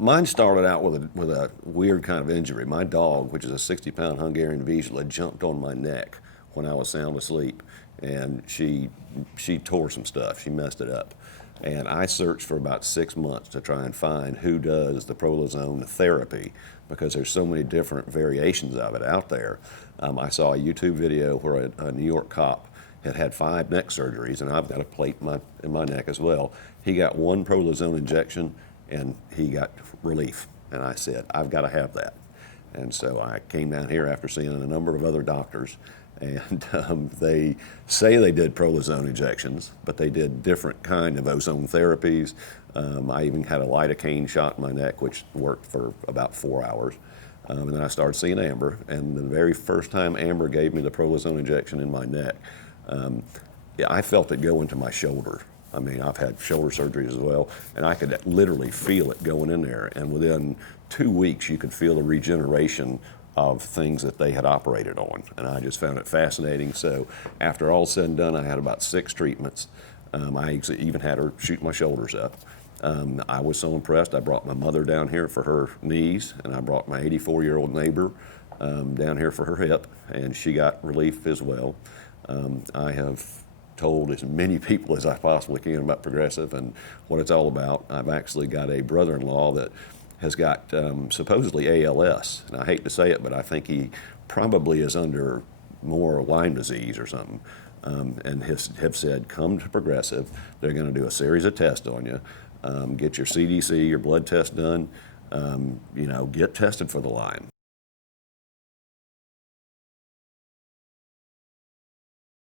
Mine started out with a weird kind of injury. My dog, which is a 60-pound Hungarian Vizsla, jumped on my neck when I was sound asleep, and she tore some stuff. She messed it up. And I searched for about 6 months to try and find who does the Prolozone therapy, because there's so many different variations of it out there. I saw a YouTube video where a New York cop had 5 neck surgeries, and I've got a plate in my neck as well. He got 1 Prolozone injection, and he got relief. And I said, I've got to have that. And so I came down here after seeing a number of other doctors, and they say they did Prolozone injections, but they did different kind of ozone therapies. I even had a lidocaine shot in my neck, which worked for about 4 hours. And then I started seeing Amber, and the very first time Amber gave me the Prolozone injection in my neck, I felt it go into my shoulder. I mean, I've had shoulder surgeries as well, and I could literally feel it going in there. And within 2 weeks, you could feel the regeneration of things that they had operated on. And I just found it fascinating. So after all said and done, I had about 6 treatments. I even had her shoot my shoulders up. I was so impressed, I brought my mother down here for her knees, and I brought my 84-year-old neighbor down here for her hip, and she got relief as well. I have told as many people as I possibly can about Progressive and what it's all about. I've actually got a brother-in-law that has got supposedly ALS, and I hate to say it, but I think he probably is under more Lyme disease or something, and have said, come to Progressive. They're going to do a series of tests on you, get your CDC, your blood test done, get tested for the Lyme.